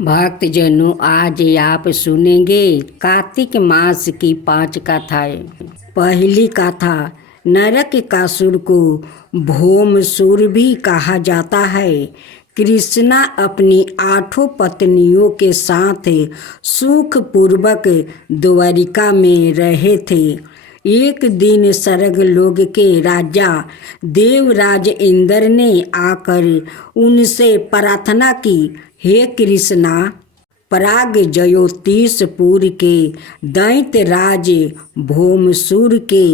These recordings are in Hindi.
भक्तजनों, आज आप सुनेंगे कार्तिक मास की 5 कथाएं। पहली कथा, नरकासुर को भौमसुर भी कहा जाता है। कृष्णा अपनी 8 पत्नियों के साथ सुखपूर्वक द्वारिका में रहे थे। एक दिन स्वर्गलोक के राजा देवराज इंद्र ने आकर उनसे प्रार्थना की, हे कृष्णा, पराग ज्योतिषपुर के दैत्यराज भौमसुर के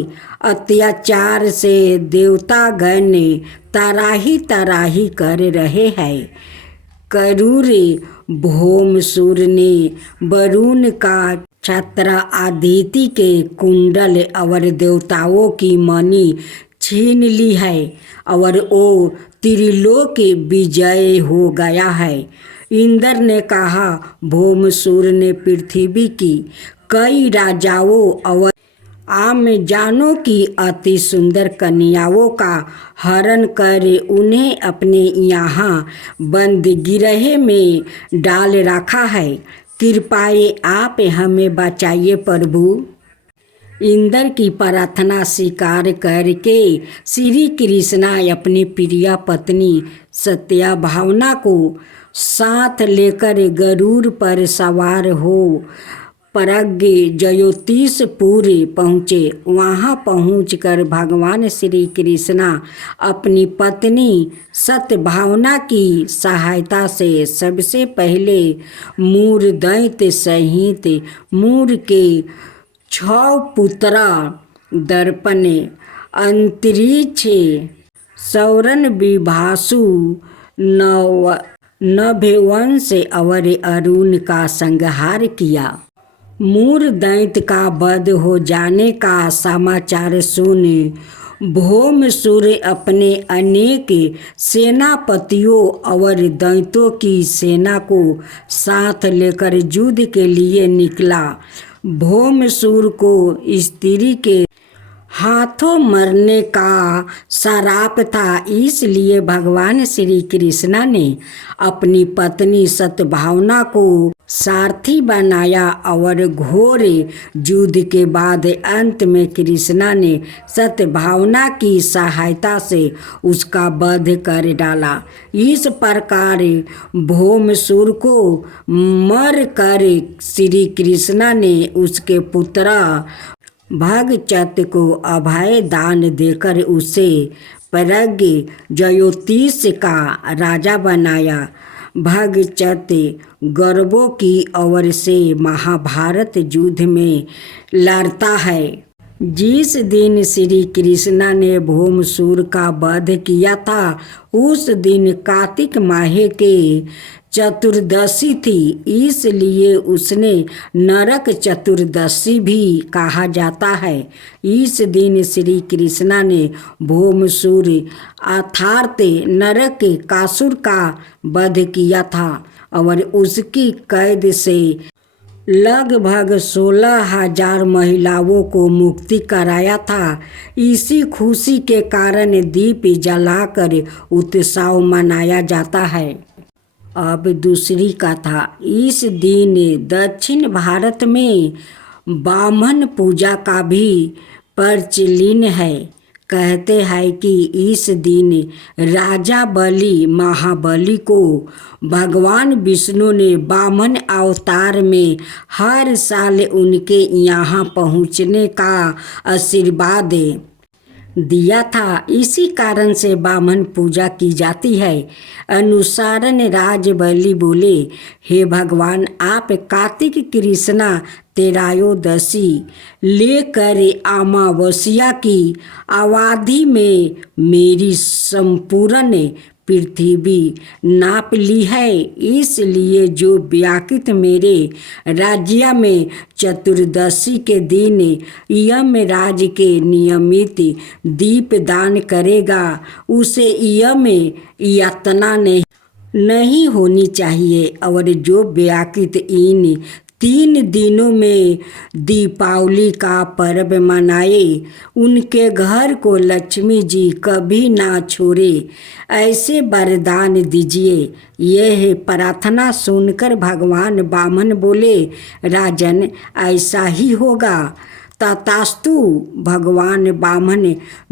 अत्याचार से देवतागण तराही तराही कर रहे हैं। क्रूर भौमसुर ने वरुण का छत्र आदित्य के कुंडल और देवताओं की मणि छीन ली है और वो त्रिलोक विजय हो गया है। इंद्र ने कहा, भौमसुर ने पृथ्वी की कई राजाओं और आमजानों की अति सुंदर कन्याओं का हरण कर उन्हें अपने यहाँ बंदीगृह में डाल रखा है। कृपया आप हमें बचाइए प्रभु। इंद्र की प्रार्थना स्वीकार करके श्री कृष्णा अपनी प्रिय पत्नी सत्यभामा को साथ लेकर गरुड़ पर सवार हो पराग ज्योतिषपुर पहुँचे। वहाँ पहुँचकर भगवान श्री कृष्णा अपनी पत्नी सत्यभामा की सहायता से सबसे पहले मूर दैत्य सहित मूर के 6 पुत्र दर्पण, अंतरिक्ष, सौरन, विभासु, नभवंश और अरुण का संहार किया। मूर दैत्य का वध हो जाने का समाचार सुन भौमसुर अपने अनेक सेनापतियों और दैत्यों की सेना को साथ लेकर युद्ध के लिए निकला। भौमसुर को स्त्री के हाथों मरने का श्राप था, इसलिए भगवान श्री कृष्णा ने अपनी पत्नी सत्यभामा को सारथी बनाया और घोर युद्ध के बाद अंत में कृष्णा ने सत्यभामा की सहायता से उसका वध कर डाला। इस प्रकार भौमसुर को मर कर श्री कृष्णा ने उसके पुत्र भगचत को अभय दान देकर उसे पराग ज्योतिष का राजा बनाया। भगचत गौरवों की ओर से महाभारत युद्ध में लड़ता है। जिस दिन श्री कृष्णा ने भौमसुर का वध किया था, उस दिन कार्तिक माह के चतुर्दशी थी, इसलिए उसने नरक चतुर्दशी भी कहा जाता है। इस दिन श्री कृष्णा ने भौमसुर अर्थात नरकासुर का वध किया था और उसकी कैद से लगभग 16,000 महिलाओं को मुक्ति कराया था। इसी खुशी के कारण दीप जलाकर उत्सव मनाया जाता है। अब दूसरी कथा। इस दिन दक्षिण भारत में ब्राह्मण पूजा का भी प्रचलन है। कहते हैं कि इस दिन राजा बलि महाबली को भगवान विष्णु ने ब्राह्मण अवतार में हर साल उनके यहाँ पहुँचने का आशीर्वाद दिया था। इसी कारण से ब्राह्मण पूजा की जाती है। अनुसारन राज बलि बोले, हे भगवान, आप कार्तिक कृष्णा त्रयोदशी लेकर अमावस्या की अवधि में मेरी संपूर्ण पृथ्वी नाप ली है, इसलिए जो व्यक्ति मेरे राज्य में चतुर्दशी के दिन यमराज के नियमित दीप दान करेगा, उसे यम यातना नहीं होनी चाहिए। और जो व्यक्ति इन 3 दिनों में दीपावली का पर्व मनाए। उनके घर को लक्ष्मी जी कभी ना छोड़े, ऐसे वरदान दीजिए। यह प्रार्थना सुनकर भगवान वामन बोले, राजन ऐसा ही होगा। तथास्तु। भगवान वामन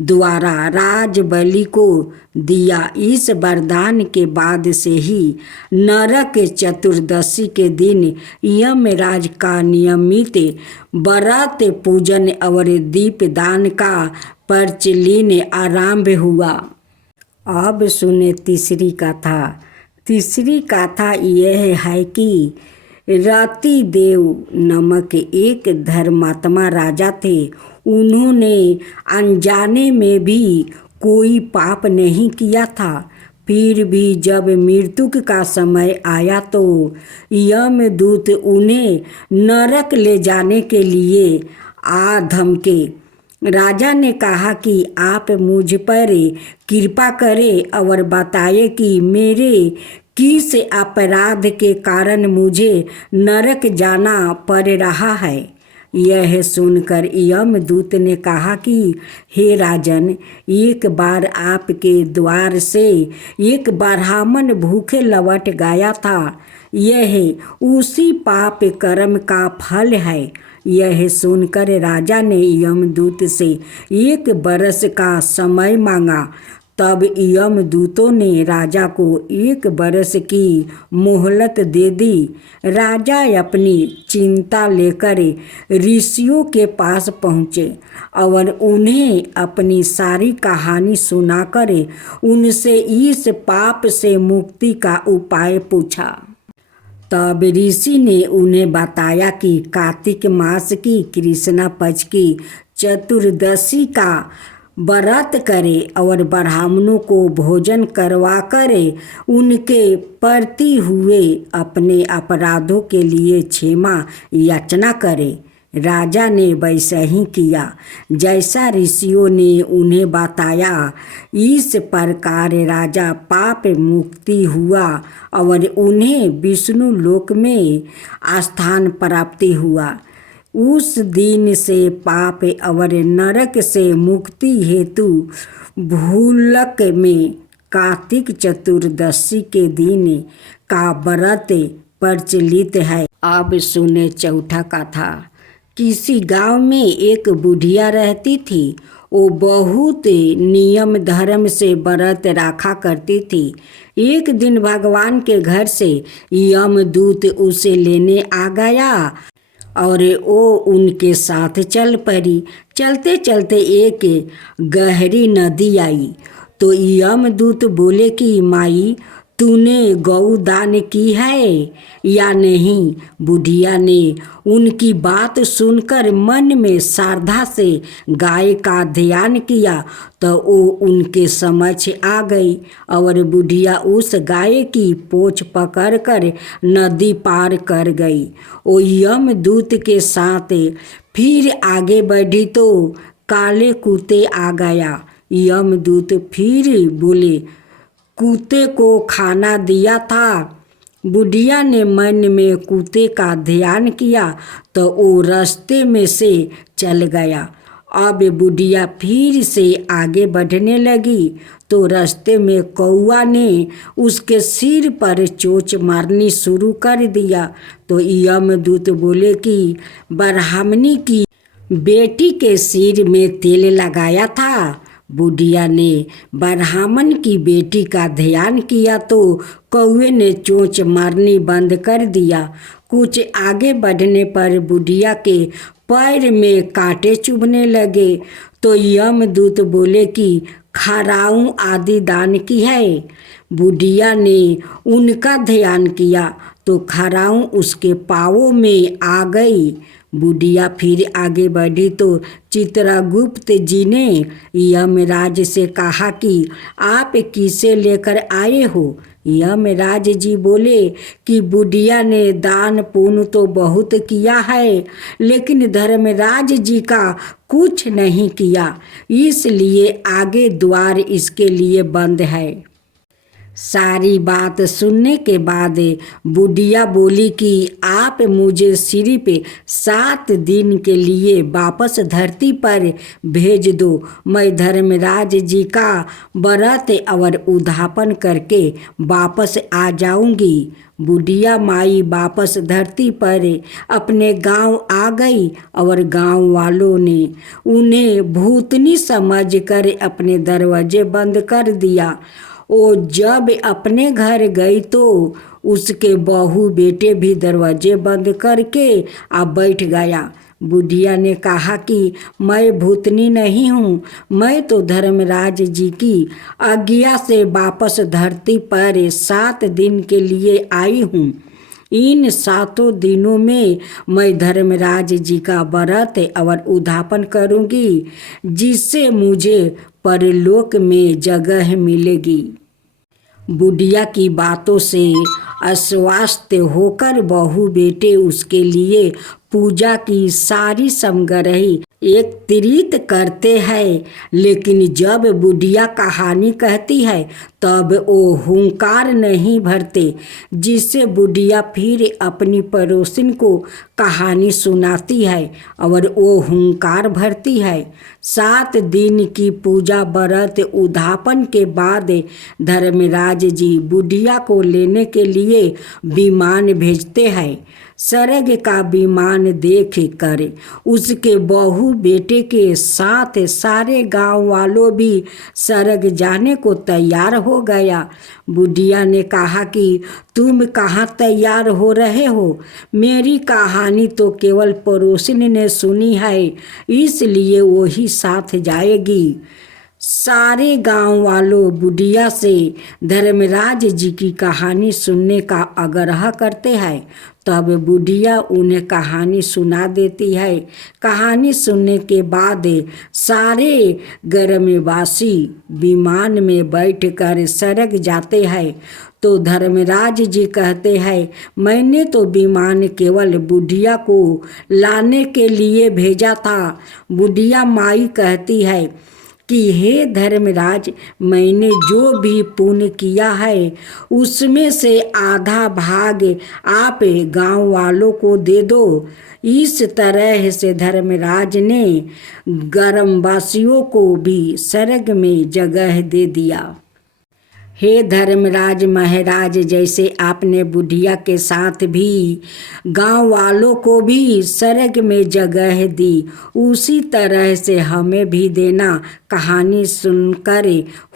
द्वारा राज बलि को दिया इस वरदान के बाद से ही नरक चतुर्दशी के दिन यमराज का नियमित व्रत पूजन और दीपदान का प्रचलन आरंभ हुआ। अब सुने तीसरी कथा। तीसरी कथा यह है कि रतिदेव नामक एक धर्मात्मा राजा थे। उन्होंने अनजाने में भी कोई पाप नहीं किया था। फिर भी जब मृत्यु का समय आया तो यमदूत उन्हें नरक ले जाने के लिए आ धमके। राजा ने कहा कि आप मुझ पर कृपा करें और बताएं कि मेरे किस अपराध के कारण मुझे नरक जाना पड़ रहा है। यह सुनकर यमदूत ने कहा कि हे राजन, एक बार आपके द्वार से एक ब्राह्मण भूखे लौट गया था। यह उसी पाप कर्म का फल है। यह सुनकर राजा ने यमदूत से 1 बरस का समय मांगा। तब यमदूतों ने राजा को 1 बरस की मोहलत दे दी। राजा अपनी चिंता लेकर ऋषियों के पास पहुँचे और उन्हें अपनी सारी कहानी सुनाकर उनसे इस पाप से मुक्ति का उपाय पूछा। तब ऋषि ने उन्हें बताया कि कार्तिक मास की कृष्ण पक्ष की चतुर्दशी का व्रत करे और ब्राह्मणों को भोजन करवा कर उनके प्रति हुए अपने अपराधों के लिए क्षमा याचना करे। राजा ने वैसा ही किया जैसा ऋषियों ने उन्हें बताया। इस प्रकार राजा पाप मुक्ति हुआ और उन्हें विष्णु लोक में स्थान प्राप्ति हुआ। उस दिन से पाप और नरक से मुक्ति हेतु भूलोक में कार्तिक चतुर्दशी के दिन का व्रत प्रचलित है। अब सुने चौथा कथा। किसी गांव में एक बुढ़िया रहती थी। वो बहुत नियम धर्म से व्रत रखा करती थी। एक दिन भगवान के घर से यमदूत उसे लेने आ गया और वो उनके साथ चल पड़ी। चलते चलते एक गहरी नदी आई तो यमदूत बोले कि माई, तूने गौदान की है या नहीं। बुढ़िया ने उनकी बात सुनकर मन में श्रद्धा से गाय का ध्यान किया तो वो उनके समक्ष आ गई और बुढ़िया उस गाय की पोंछ पकड़कर नदी पार कर गई। वो यमदूत के साथ फिर आगे बढ़ी तो काले कुत्ते आ गया। यमदूत फिर बोले, कुत्ते को खाना दिया था। बुढ़िया ने मन में कुत्ते का ध्यान किया तो वो रास्ते में से चल गया। अब बुढ़िया फिर से आगे बढ़ने लगी तो रास्ते में कौआ ने उसके सिर पर चोंच मारनी शुरू कर दिया। तो यमदूत बोले कि ब्राह्मणी की बेटी के सिर में तेल लगाया था। बुढ़िया ने ब्राह्मण की बेटी का ध्यान किया तो कौवे ने चोंच मारनी बंद कर दिया। कुछ आगे बढ़ने पर बुढ़िया के पैर में कांटे चुभने लगे तो यमदूत बोले कि खराऊ आदि दान की है। बुढ़िया ने उनका ध्यान किया तो खराऊ उसके पाँवों में आ गई। बुढ़िया फिर आगे बढ़ी तो चित्रगुप्त जी ने यमराज से कहा कि आप किसे लेकर आए हो। यमराज जी बोले कि बुढ़िया ने दान पुण्य तो बहुत किया है लेकिन धर्मराज जी का कुछ नहीं किया, इसलिए आगे द्वार इसके लिए बंद है। सारी बात सुनने के बाद बुढ़िया बोली कि आप मुझे सिर्फ 7 दिन के लिए वापस धरती पर भेज दो। मैं धर्मराज जी का व्रत और उद्यापन करके वापस आ जाऊंगी। बुढ़िया माई वापस धरती पर अपने गांव आ गई और गांव वालों ने उन्हें भूतनी समझकर अपने दरवाजे बंद कर दिया। वो जब अपने घर गई तो उसके बहू बेटे भी दरवाजे बंद करके आ बैठ गया। बुढ़िया ने कहा कि मैं भूतनी नहीं हूँ, मैं तो धर्मराज जी की आज्ञा से वापस धरती पर 7 दिन के लिए आई हूँ। इन 7 दिनों में मैं धर्मराज जी का व्रत और उद्यापन करूँगी, जिससे मुझे परलोक में जगह मिलेगी। बुढ़िया की बातों से आश्वस्त होकर बहू बेटे उसके लिए पूजा की सारी सामग्री एकत्रित करते हैं। लेकिन जब बुढ़िया कहानी कहती है तब वो हुंकार नहीं भरते, जिससे बुढ़िया फिर अपनी पड़ोसिन को कहानी सुनाती है और वो हुंकार भरती है। 7 दिन की पूजा व्रत उद्यापन के बाद धर्मराज जी बुढ़िया को लेने के लिए विमान भेजते हैं। स्वर्ग का विमान देख कर उसके बहू बेटे के साथ सारे गांव वालों भी स्वर्ग जाने को तैयार हो गया। बुढ़िया ने कहा कि तुम कहाँ तैयार हो रहे हो? मेरी कहानी तो केवल पड़ोसिन ने सुनी है, इसलिए वो ही साथ जाएगी। सारे गांव वालों बुढ़िया से धर्मराज जी की कहानी सुनने का आग्रह करते हैं। तब बुढ़िया उन्हें कहानी सुना देती है। कहानी सुनने के बाद सारे ग्रामवासी विमान में बैठकर स्वर्ग जाते हैं। तो धर्मराज जी कहते हैं, मैंने तो विमान केवल बुढ़िया को लाने के लिए भेजा था। बुढ़िया माई कहती है कि हे धर्मराज, मैंने जो भी पुण्य किया है उसमें से आधा भाग आप गांव वालों को दे दो। इस तरह से धर्मराज ने ग्रामवासियों को भी स्वर्ग में जगह दे दिया। हे धर्मराज महाराज, जैसे आपने बुढ़िया के साथ भी गांव वालों को भी स्वर्ग में जगह दी, उसी तरह से हमें भी देना। कहानी सुनकर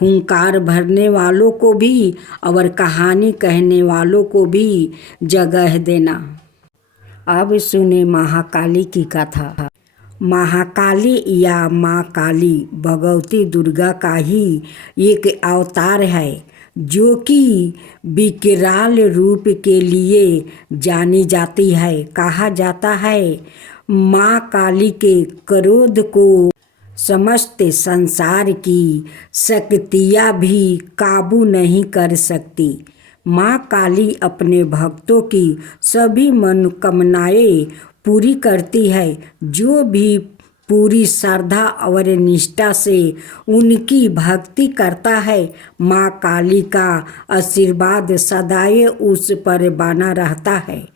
हुंकार भरने वालों को भी और कहानी कहने वालों को भी जगह देना। अब सुने महाकाली की कथा। महाकाली या माँ काली भगवती दुर्गा का ही एक अवतार है, जो कि विकराल रूप के लिए जानी जाती है। कहा जाता है माँ काली के क्रोध को समस्त संसार की शक्तियाँ भी काबू नहीं कर सकती। माँ काली अपने भक्तों की सभी मनोकामनाएं पूरी करती है। जो भी पूरी श्रद्धा और निष्ठा से उनकी भक्ति करता है, माँ काली का आशीर्वाद सदैव उस पर बना रहता है।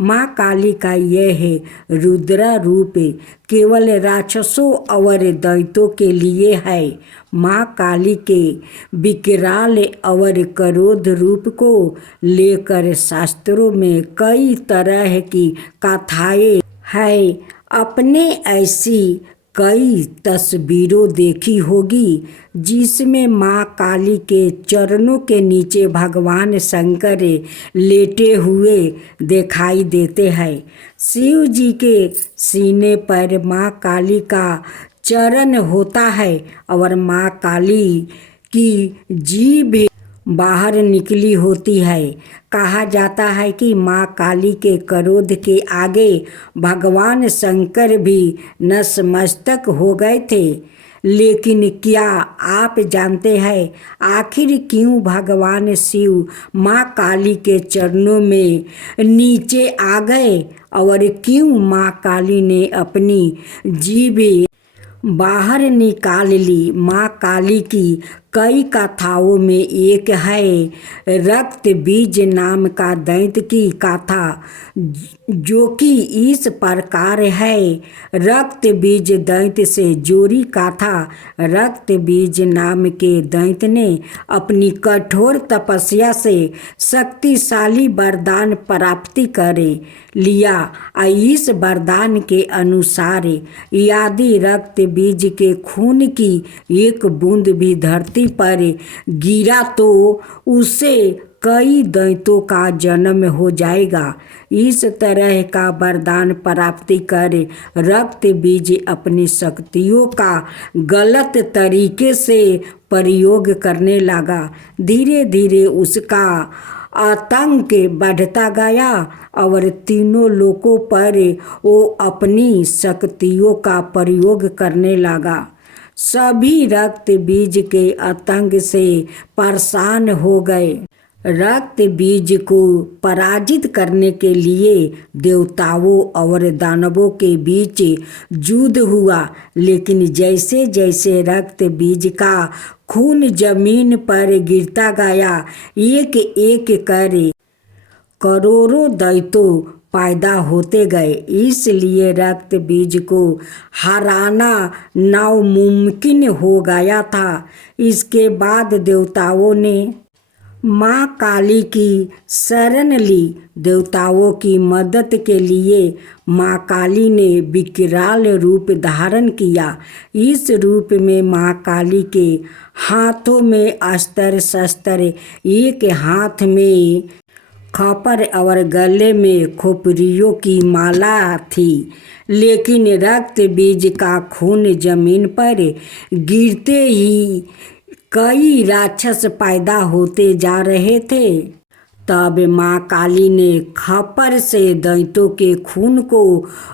माँ काली का यह रुद्र रूप केवल राक्षसों और दैत्यों के लिए है। माँ काली के विकराल और क्रोध रूप को लेकर शास्त्रों में कई तरह की कथाएं हैं। अपने ऐसी कई तस्वीरों देखी होगी जिसमें माँ काली के चरणों के नीचे भगवान शंकर लेटे हुए दिखाई देते हैं। शिव जी के सीने पर माँ काली का चरण होता है और माँ काली की जीभ बाहर निकली होती है। कहा जाता है कि माँ काली के क्रोध के आगे भगवान शंकर भी नतमस्तक हो गए थे। लेकिन क्या आप जानते हैं आखिर क्यों भगवान शिव माँ काली के चरणों में नीचे आ गए और क्यों माँ काली ने अपनी जीभ बाहर निकाल ली? माँ काली की कई कथाओं में एक है रक्त बीज नाम का दैत्य की कथा, जो कि इस प्रकार है। रक्त बीज दैत्य से जुड़ी कथा। रक्त बीज नाम के दैत्य ने अपनी कठोर तपस्या से शक्तिशाली वरदान प्राप्ति कर लिया। इस वरदान के अनुसार यदि रक्त बीज के खून की एक बूंद भी धरती पर गिरा तो उसे कई दैत्यों का जन्म हो जाएगा। इस तरह का वरदान प्राप्ति कर रक्त बीज अपनी शक्तियों का गलत तरीके से प्रयोग करने लगा। धीरे धीरे उसका आतंक बढ़ता गया और तीनों लोकों पर वो अपनी शक्तियों का प्रयोग करने लगा। सभी रक्त बीज के आतंक से परेशान हो गए। रक्त बीज को पराजित करने के लिए देवताओं और दानवों के बीच युद्ध हुआ, लेकिन जैसे जैसे रक्त बीज का खून जमीन पर गिरता गया, एक एक कर करोड़ों दैत्य पैदा होते गए। इसलिए रक्त बीज को हराना नामुमकिन हो गया था। इसके बाद देवताओं ने माँ काली की शरण ली। देवताओं की मदद के लिए माँ काली ने विकराल रूप धारण किया। इस रूप में माँ काली के हाथों में अस्त्र शस्त्र, एक हाथ में खपर और गले में खोपड़ियों की माला थी। लेकिन रक्त बीज का खून जमीन पर गिरते ही कई राक्षस पैदा होते जा रहे थे। तब माँ काली ने खपर से दैत्यों के खून को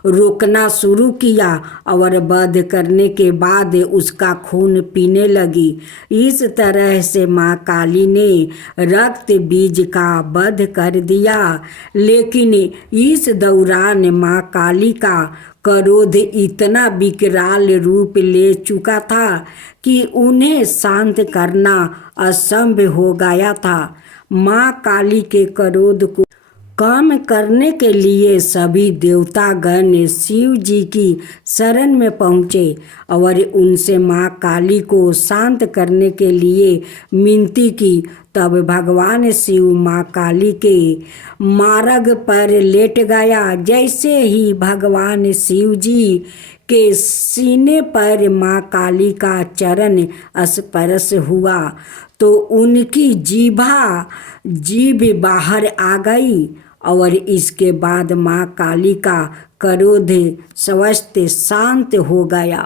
रोकना शुरू किया और वध करने के बाद उसका खून पीने लगी। इस तरह से माँ काली ने रक्त बीज का वध कर दिया। लेकिन इस दौरान माँ काली का क्रोध इतना विकराल रूप ले चुका था कि उन्हें शांत करना असंभव हो गया था। माँ काली के क्रोध को कम करने के लिए सभी देवतागण शिव जी की शरण में पहुँचे और उनसे माँ काली को शांत करने के लिए विनती की। तब भगवान शिव माँ काली के मार्ग पर लेट गया। जैसे ही भगवान शिव जी के सीने पर माँ काली का चरण स्पर्श हुआ तो उनकी जीभ बाहर आ गई और इसके बाद माँ काली का क्रोध स्वतः शांत हो गया।